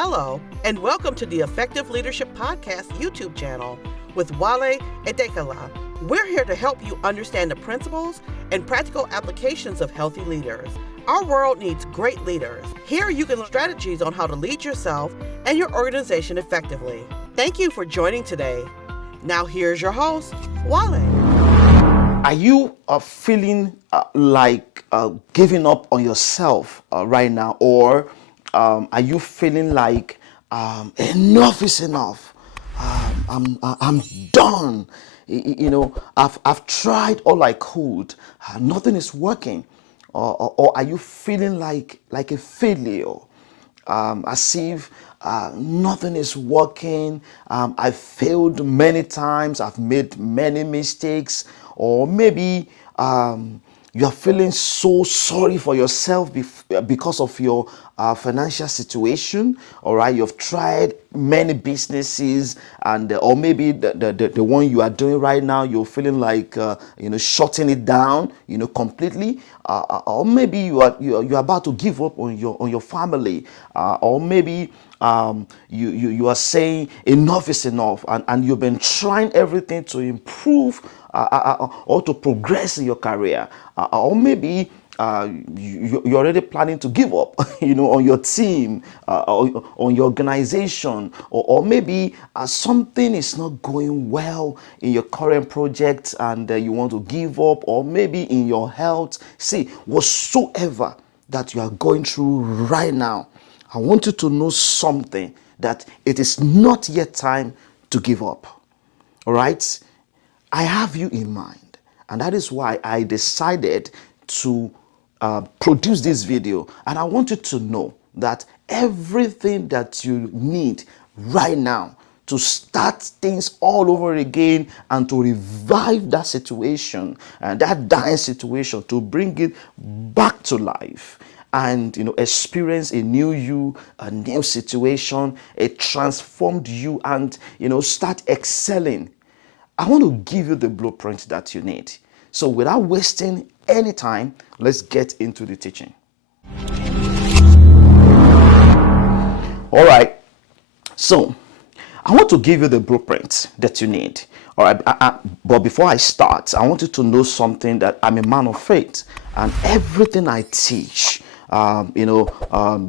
Hello, and welcome to the Effective Leadership Podcast YouTube channel with Wale Adekanla. We're here to help you understand the principles and practical applications of healthy leaders. Our world needs great leaders. Here you can learn strategies on how to lead yourself and your organization effectively. Thank you for joining today. Now here's your host, Wale. Are you feeling like giving up on yourself right now, or are you feeling like enough is enough? I'm done. I've tried all I could. Nothing is working. Or are you feeling like a failure? As if nothing is working. I've failed many times. I've made many mistakes. Or maybe you're feeling so sorry for yourself because of your financial situation. All right, you've tried many businesses, and or maybe the one you are doing right now, you're feeling like shutting it down, completely. Or maybe you're about to give up on your family, or maybe you are saying enough is enough, and you've been trying everything to improve or to progress in your career, or maybe you're already planning to give up, on your team, or on your organization, or maybe something is not going well in your current project and you want to give up, or maybe in your health. See, whatsoever that you are going through right now, I want you to know something, that it is not yet time to give up. All right? I have you in mind, and that is why I decided to produce this video. And I want you to know that everything that you need right now to start things all over again and to revive that situation and that dying situation, to bring it back to life, and experience a new you, a new situation, a transformed you, and start excelling. I want to give you the blueprint that you need. So without wasting any time, let's get into the teaching. All right. So I want to give you the blueprint that you need. All right. But before I start, I want you to know something, that I'm a man of faith, and everything I teach,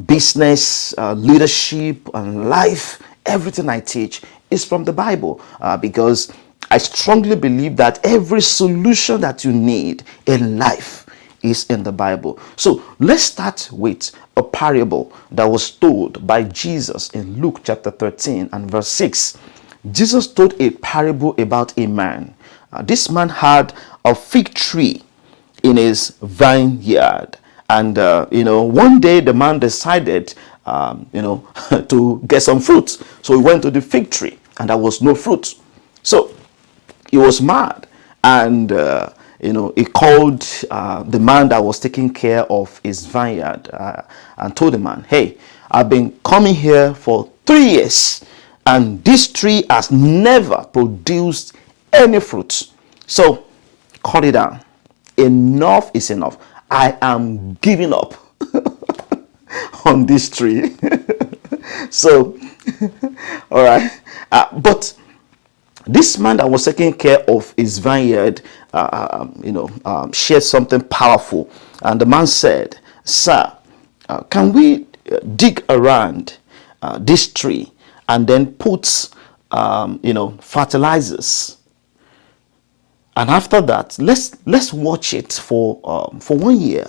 business, leadership, and life, everything I teach is from the Bible, because I strongly believe that every solution that you need in life is in the Bible. So let's start with a parable that was told by Jesus in Luke chapter 13 and verse 6. Jesus told a parable about a man. This man had a fig tree in his vineyard. And, one day the man decided, to get some fruit. So he went to the fig tree and there was no fruit. So he was mad, and he called the man that was taking care of his vineyard, and told the man, "Hey, I've been coming here for 3 years, and this tree has never produced any fruit. So cut it down. Enough is enough. I am giving up on this tree." So, all right, but this man that was taking care of his vineyard, shared something powerful. And the man said, "Sir, can we dig around this tree and then put, fertilizers? And after that, let's watch it for 1 year.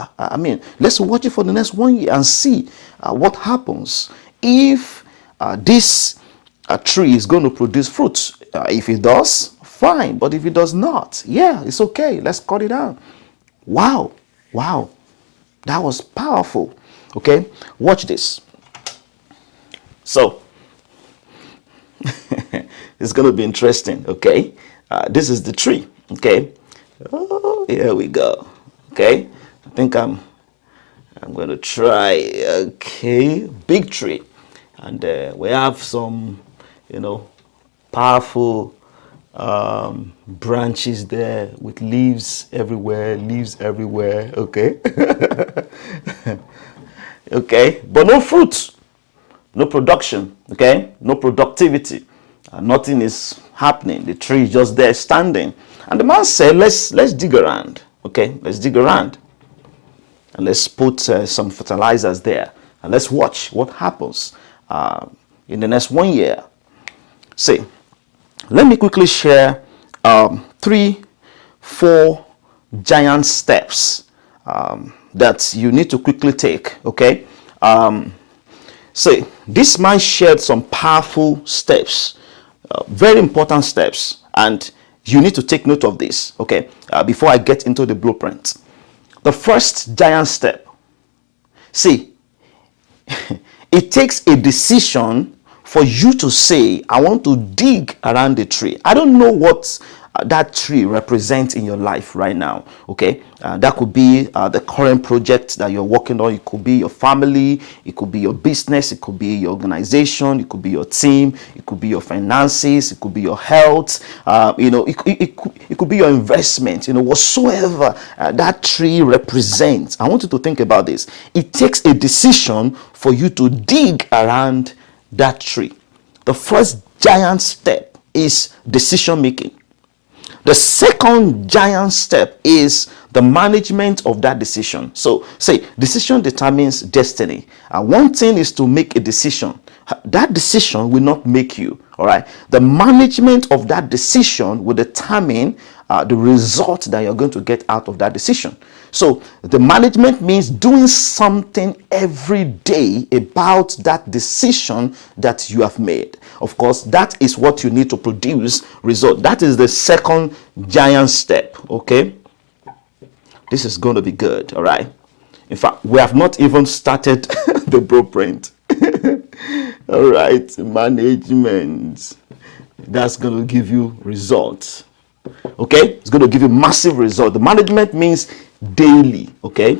Let's watch it for the next 1 year and see what happens. If this tree is going to produce fruits. If it does, fine. But if it does not, yeah, it's okay. Let's cut it down." Wow. That was powerful. Okay, watch this. So, it's going to be interesting. Okay, this is the tree. Okay, oh, here we go. Okay, I think I'm going to try. Okay, big tree, and we have some powerful branches there with leaves everywhere. Okay. Okay, but no fruit. no production, okay, no productivity. Nothing is happening. The tree is just there standing. And the man said, let's dig around, okay, let's dig around. And let's put some fertilizers there. And let's watch what happens in the next 1 year. See, let me quickly share 3, 4 giant steps that you need to quickly take, okay? See, this man shared some powerful steps, very important steps, and you need to take note of this, okay, before I get into the blueprint. The first giant step, see, it takes a decision for you to say, I want to dig around the tree. I don't know what that tree represents in your life right now, okay? That could be the current project that you're working on. It could be your family, it could be your business, it could be your organization, it could be your team, it could be your finances, it could be your health, it could be your investment, whatsoever that tree represents. I want you to think about this. It takes a decision for you to dig around that tree. The first giant step is decision making. The second giant step is the management of that decision. So, say, decision determines destiny. One thing is to make a decision. That decision will not make you, all right? The management of that decision will determine the result that you're going to get out of that decision. So, the management means doing something every day about that decision that you have made. Of course, that is what you need to produce result. That is the second giant step, okay? This is going to be good, all right? In fact, we have not even started the blueprint. All right, management. That's going to give you results. Okay, it's going to give you massive result. The management means daily, okay?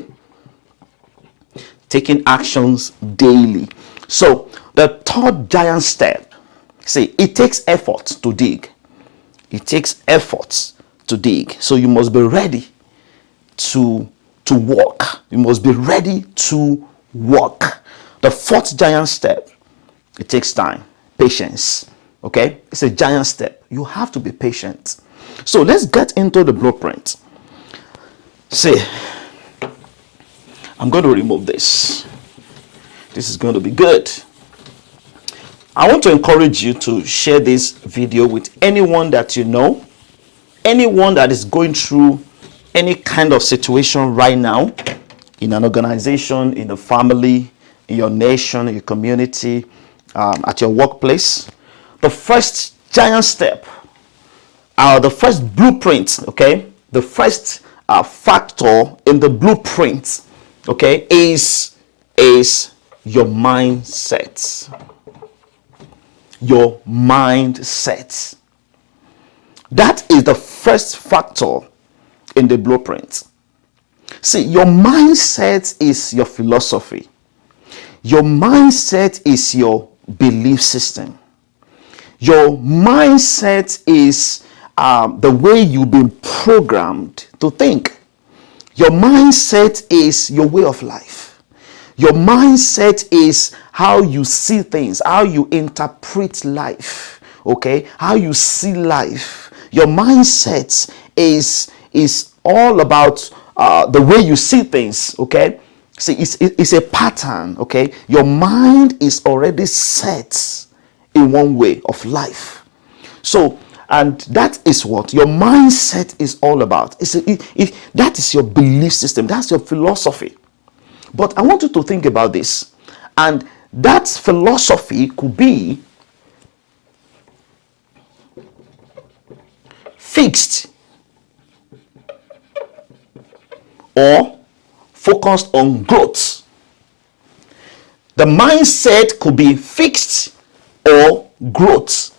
Taking actions daily. So the third giant step, see, it takes effort to dig. It takes efforts to dig. So you must be ready to work. You must be ready to work. The fourth giant step, it takes time, patience. Okay, it's a giant step. You have to be patient. So let's get into the blueprint. See, I'm going to remove this. This is going to be good. I want to encourage you to share this video with anyone that you know, anyone that is going through any kind of situation right now, in an organization, in a family, in your nation, in your community, at your workplace. The first giant step, the first blueprint, okay, the first factor in the blueprint, okay, is your mindset. Your mindset. That is the first factor in the blueprint. See, your mindset is your philosophy. Your mindset is your belief system. Your mindset is the way you've been programmed to think. Your mindset is your way of life. Your mindset is how you see things, how you interpret life, okay? How you see life. Your mindset is all about the way you see things, okay? See, it's a pattern, okay? Your mind is already set in one way of life. So, and that is what your mindset is all about. That is your belief system. That's your philosophy. But I want you to think about this. And that philosophy could be fixed or focused on growth. The mindset could be fixed or growth.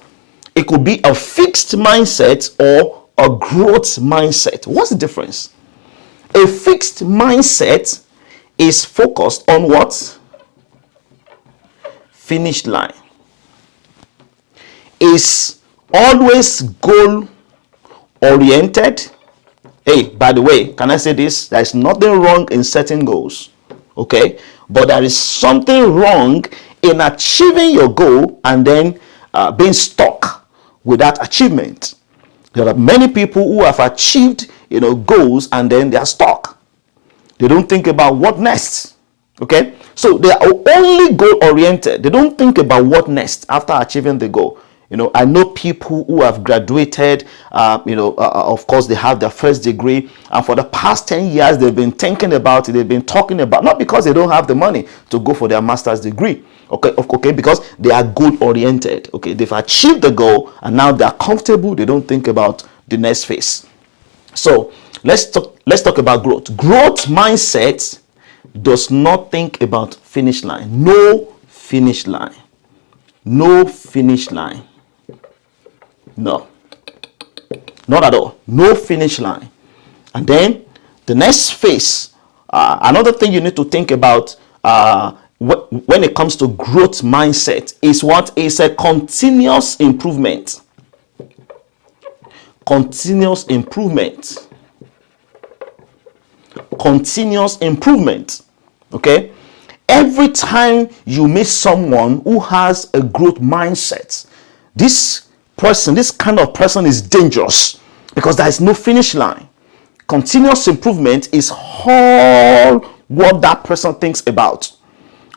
It could be a fixed mindset or a growth mindset. What's the difference? A fixed mindset is focused on what? Finish line. Is always goal oriented. Hey, by the way, can I say this? There's nothing wrong in setting goals, okay? But there is something wrong in achieving your goal and then being stuck with that achievement. There are many people who have achieved, goals and then they are stuck. They don't think about what next. Okay, so they are only goal oriented. They don't think about what next after achieving the goal. I know people who have graduated, of course they have their first degree, and for the past 10 years they've been thinking about it, they've been talking about, not because they don't have the money to go for their master's degree, okay, because they are goal oriented. Okay, they've achieved the goal and now they're comfortable, they don't think about the next phase. So let's talk about growth. Growth mindset does not think about finish line. No finish line. No finish line. No, not at all. No finish line. And then the next phase, another thing you need to think about when it comes to growth mindset is what is a continuous improvement. Continuous improvement. Continuous improvement. Okay? Every time you meet someone who has a growth mindset, this kind of person is dangerous because there is no finish line. Continuous improvement is all what that person thinks about.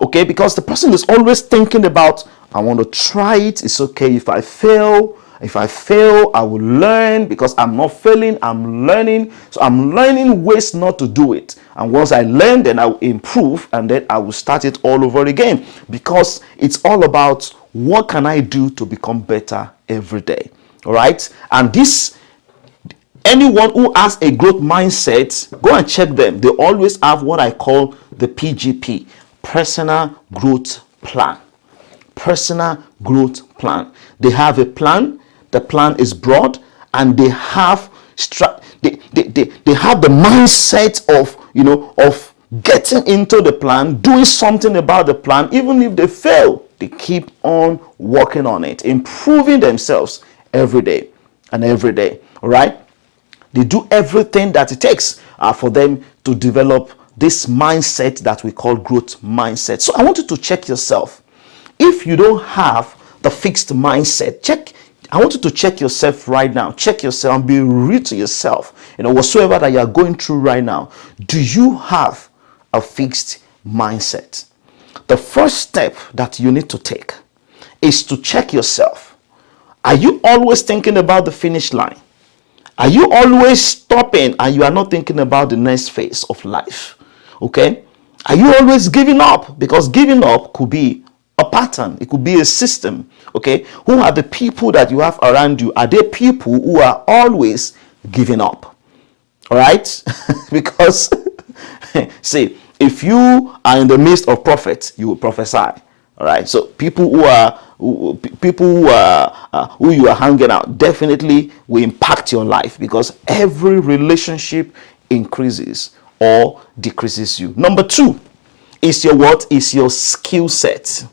Okay, because the person is always thinking about, I want to try it. It's okay if I fail. If I fail, I will learn, because I'm not failing, I'm learning. So I'm learning ways not to do it. And once I learn, then I will improve, and then I will start it all over again, because it's all about what can I do to become better every day. All right. And anyone who has a growth mindset, go and check them. They always have what I call the PGP, personal growth plan. Personal growth plan. They have a plan. The plan is broad, and they have they have the mindset of getting into the plan, doing something about the plan. Even if they fail, they keep on working on it, improving themselves every day and every day. All right. They do everything that it takes for them to develop this mindset that we call growth mindset. So I want you to check yourself. If you don't have the fixed mindset, I want you to check yourself right now. Check yourself and be real to yourself. Whatsoever that you are going through right now, do you have a fixed mindset? The first step that you need to take is to check yourself. Are you always thinking about the finish line? Are you always stopping and you are not thinking about the next phase of life? Okay? Are you always giving up? Because giving up could be a pattern. It could be a system. Okay? Who are the people that you have around you? Are they people who are always giving up? All right? Because, see, if you are in the midst of prophets, you will prophesy. All right? So people who you are hanging out definitely will impact your life, because every relationship increases or decreases you. Number 2 is your skill set.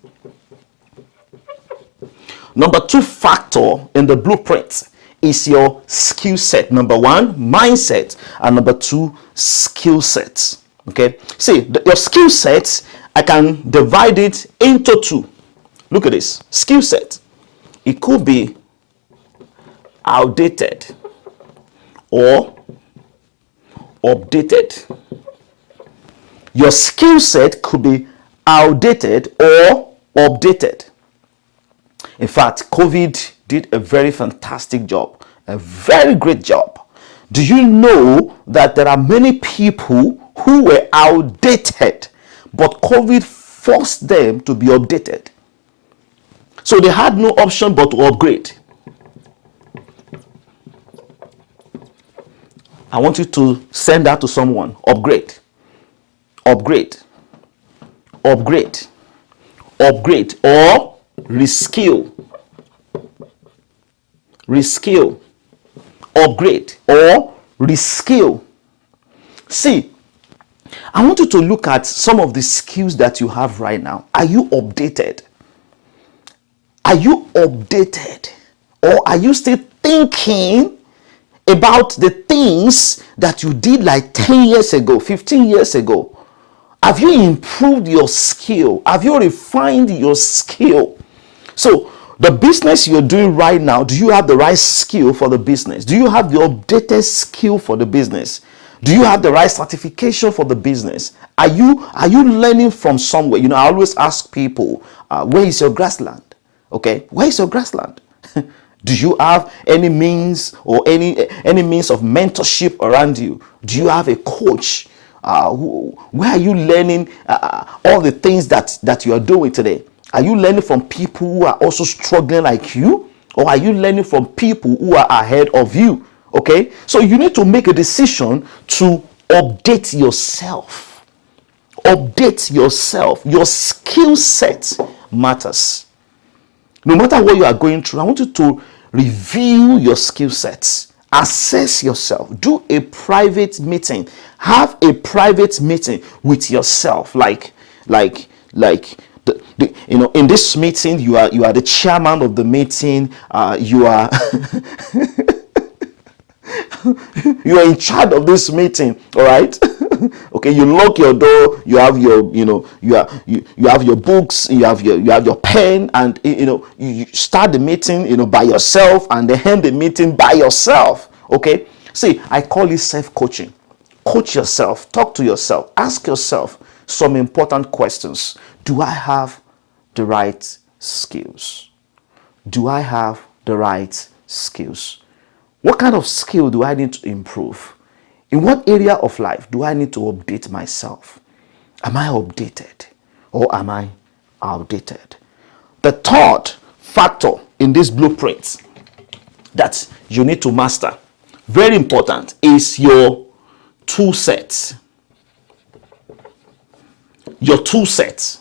Number 2 factor in the blueprint is your skill set. Number 1, mindset, and number 2, skill set. Okay, see, your skill set, I can divide it into 2. Look at this skill set. It could be outdated or updated. Your skill set could be outdated or updated. In fact, COVID did a very fantastic job, a very great job. Do you know that there are many people who were outdated, but COVID forced them to be updated? So they had no option but to upgrade. I want you to send that to someone. Upgrade. Upgrade. Upgrade. Upgrade. Or reskill. Reskill. Upgrade. Or reskill. See, I want you to look at some of the skills that you have right now. Are you updated? Are you updated? Or are you still thinking about the things that you did like 10 years ago, 15 years ago? Have you improved your skill? Have you refined your skill? So the business you're doing right now, do you have the right skill for the business? Do you have the updated skill for the business? Do you have the right certification for the business? Are you learning from somewhere? I always ask people, where is your grassland? Okay, where is your grassland? Do you have any means or any means of mentorship around you? Do you have a coach? Where are you learning all the things that you are doing today? Are you learning from people who are also struggling like you? Or are you learning from people who are ahead of you? Okay, so you need to make a decision to update yourself. Update yourself. Your skill set matters. No matter what you are going through, I want you to review your skill sets. Assess yourself. Do a private meeting. Have a private meeting with yourself. In this meeting, you are the chairman of the meeting. You are you are in charge of this meeting. All right. Okay, you lock your door. You have your you have your books. You have your pen, and you start the meeting by yourself, and then end the meeting by yourself. Okay. See, I call it self-coaching. Coach yourself. Talk to yourself. Ask yourself some important questions. Do I have the right skills? Do I have the right skills? What kind of skill do I need to improve? In what area of life do I need to update myself? Am I updated or am I outdated? The third factor in this blueprint that you need to master, very important, is your tool set. Your tool set.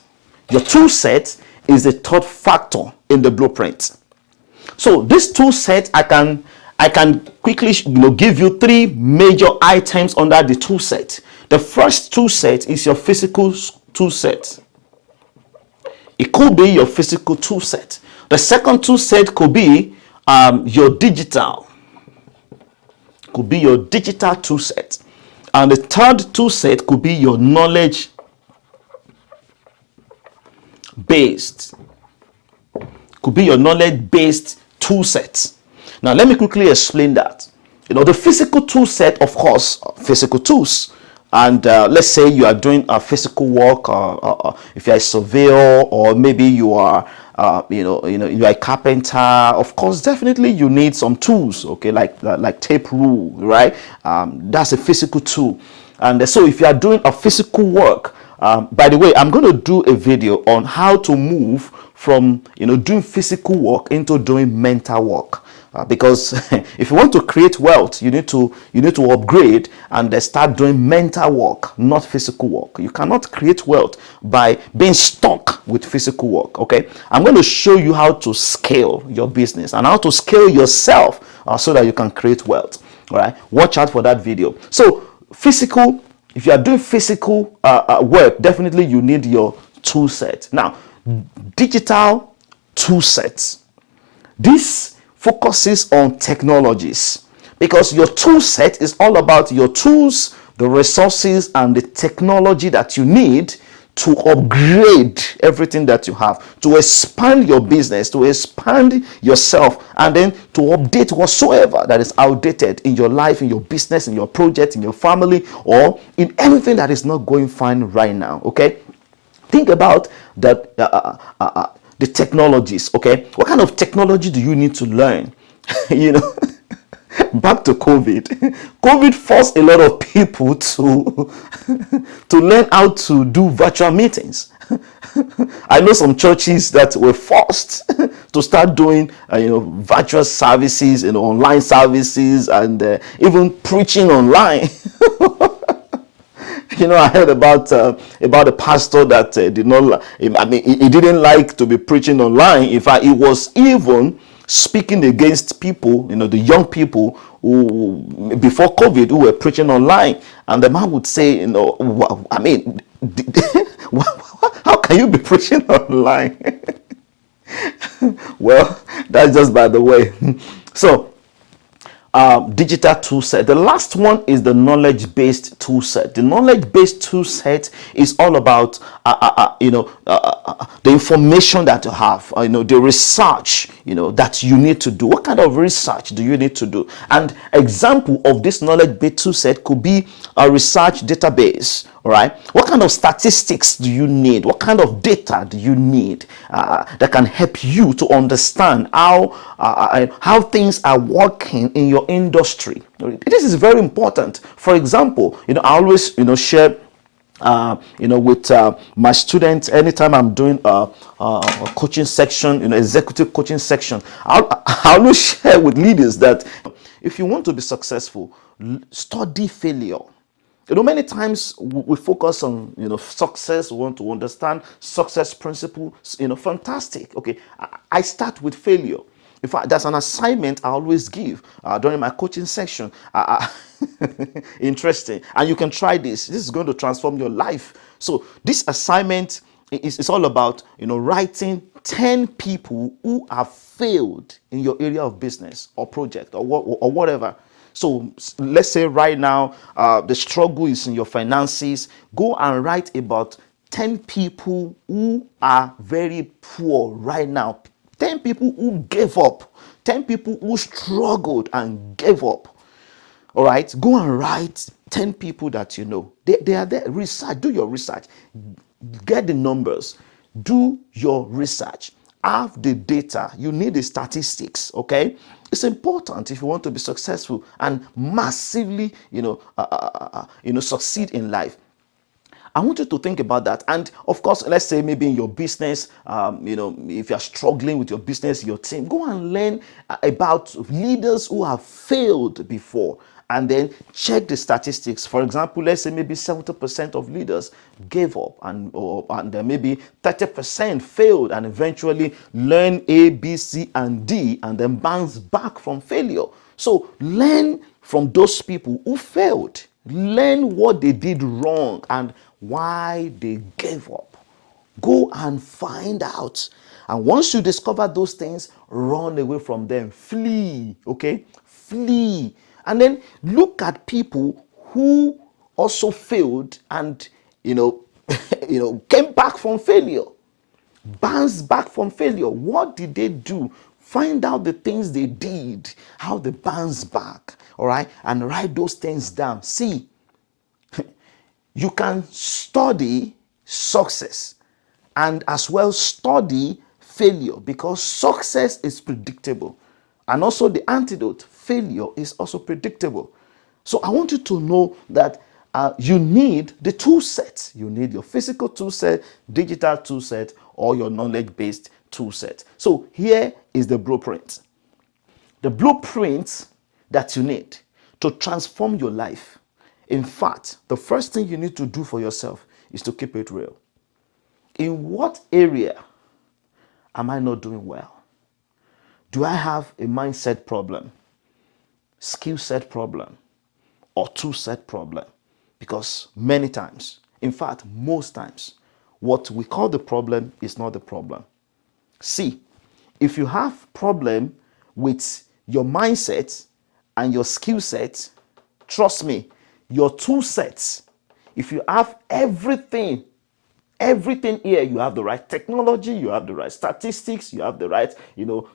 Your tool set is the third factor in the blueprint. So this tool set, I can quickly give you three major items under the tool set. The first tool set is your physical tool set. It could be your physical tool set. The second tool set could be your digital. Could be your digital tool set. And the third tool set could be your knowledge based. Could be your knowledge based tool set. Now let me quickly explain that. The physical tool set, of course, physical tools. And let's say you are doing a physical work, if you're a surveyor, or maybe you are you're a carpenter. Of course, definitely you need some tools, okay, like tape rule, right? That's a physical tool. And so if you are doing a physical work, by the way, I'm going to do a video on how to move from doing physical work into doing mental work. Because if you want to create wealth, you need to upgrade and start doing mental work, not physical work. You cannot create wealth by being stuck with physical work. Okay, I'm going to show you how to scale your business and how to scale yourself so that you can create wealth. All right, watch out for that video. So physical, if you are doing physical work, definitely you need your tool set. Now, digital tool sets. This focuses on technologies, because your tool set is all about your tools, the resources, and the technology that you need to upgrade everything that you have, to expand your business, to expand yourself, and then to update whatsoever that is outdated in your life, in your business, in your project, in your family, or in anything that is not going fine right now. Okay, think about that. The technologies. Okay, what kind of technology do you need to learn? Back to COVID forced a lot of people to learn how to do virtual meetings. I know some churches that were forced to start doing virtual services, online services, and even preaching online. I heard about a pastor that did not. He didn't like to be preaching online. In fact, he was even speaking against people, the young people who before COVID who were preaching online. And the man would say, how can you be preaching online? Well, that's just by the way. So, digital tool set. The last one is the knowledge-based tool set. The knowledge-based tool set is all about the information that you have, the research that you need to do. What kind of research do you need to do? And example of this knowledge-based tool set could be a research database. All right. What kind of statistics do you need? What kind of data do you need that can help you to understand how things are working in your industry? This is very important. For example, I always share with my students anytime I'm doing a coaching section, executive coaching section. I always share with leaders that if you want to be successful, study failure. Many times we focus on, success. We want to understand success principles. Fantastic. Okay, I start with failure. In fact, that's an assignment I always give during my coaching section. Interesting. And you can try this. This is going to transform your life. So this assignment is all about, writing 10 people who have failed in your area of business or project or whatever. So let's say right now the struggle is in your finances. Go and write about 10 people who are very poor right now. 10 people who gave up. 10 people who struggled and gave up. All right, go and write 10 people that you know. They are there. Research, do your research. Get the numbers. Do your research. Have the data. You need the statistics, okay? It's important if you want to be successful and massively, succeed in life. I want you to think about that. And of course, let's say maybe in your business, if you're struggling with your business, your team, go and learn about leaders who have failed before. And then check the statistics. For example, let's say maybe 70% of leaders gave up and then maybe 30% failed and eventually learn A, B, C, and D and then bounce back from failure. So learn from those people who failed. Learn what they did wrong and why they gave up. Go and find out. And once you discover those things, run away from them. Flee, okay? Flee. And then look at people who also failed and, came back from failure. Bounced back from failure. What did they do? Find out the things they did, how they bounced back, all right? And write those things down. See, you can study success and as well study failure because success is predictable. And also the antidote, failure, is also predictable. So I want you to know that you need the tool set. You need your physical tool set, digital tool set, or your knowledge-based tool set. So here is the blueprint. The blueprint that you need to transform your life. In fact, the first thing you need to do for yourself is to keep it real. In what area am I not doing well? Do I have a mindset problem, skill set problem, or tool set problem? Because many times, in fact, most times, what we call the problem is not the problem. See, if you have problem with your mindset and your skill set, trust me, your tool sets, if you have everything here, you have the right technology, you have the right statistics, you have the right,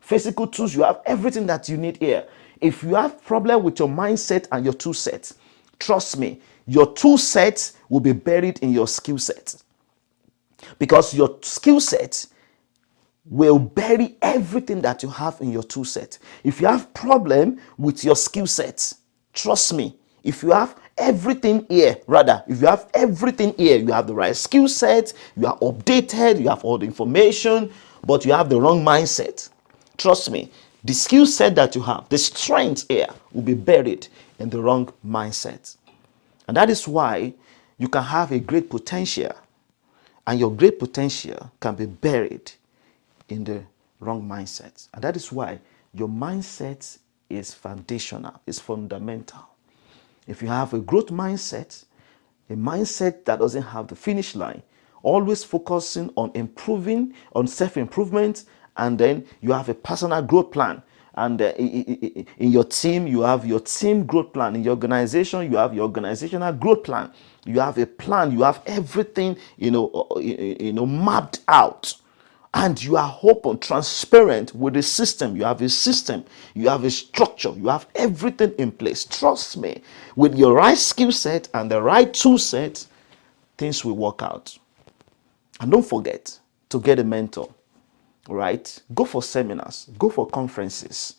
physical tools, you have everything that you need here. If you have problem with your mindset and your tool set, trust me, your tool set will be buried in your skill set. Because your skill set will bury everything that you have in your tool set. If you have problem with your skill set, trust me, if you have everything here, if you have everything here, you have the right skill set, you are updated, you have all the information, but you have the wrong mindset. Trust me, the skill set that you have, the strength here will be buried in the wrong mindset. And that is why you can have a great potential and your great potential can be buried in the wrong mindset. And that is why your mindset is foundational, is fundamental. If you have a growth mindset, a mindset that doesn't have the finish line, always focusing on improving, on self-improvement, and then you have a personal growth plan, And in your team, you have your team growth plan. In your organization, you have your organizational growth plan. You have a plan. You have everything, mapped out. And you are open, transparent with the system. You have a system, you have a structure, you have everything in place. Trust me, with your right skill set and the right tool set, things will work out. And don't forget to get a mentor, right? Go for seminars, go for conferences,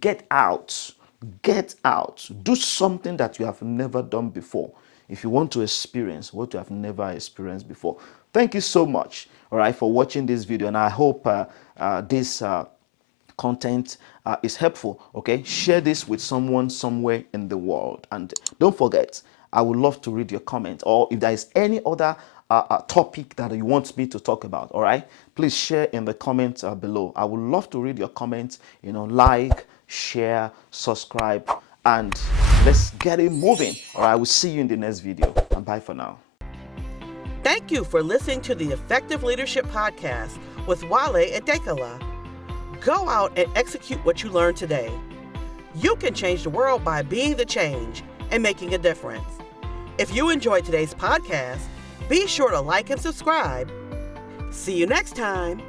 get out, do something that you have never done before if you want to experience what you have never experienced before. Thank you so much, all right, for watching this video, and I hope this content is helpful. Okay, share this with someone somewhere in the world, and don't forget, I would love to read your comment, or if there is any other topic that you want me to talk about, all right, please share in the comments below. I would love to read your comments. Like, share, subscribe, and let's get it moving. All right, I will see you in the next video, and bye for now. Thank you for listening to the Effective Leadership Podcast with Wale Adekanla. Go out and execute what you learned today. You can change the world by being the change and making a difference. If you enjoyed today's podcast, be sure to like and subscribe. See you next time.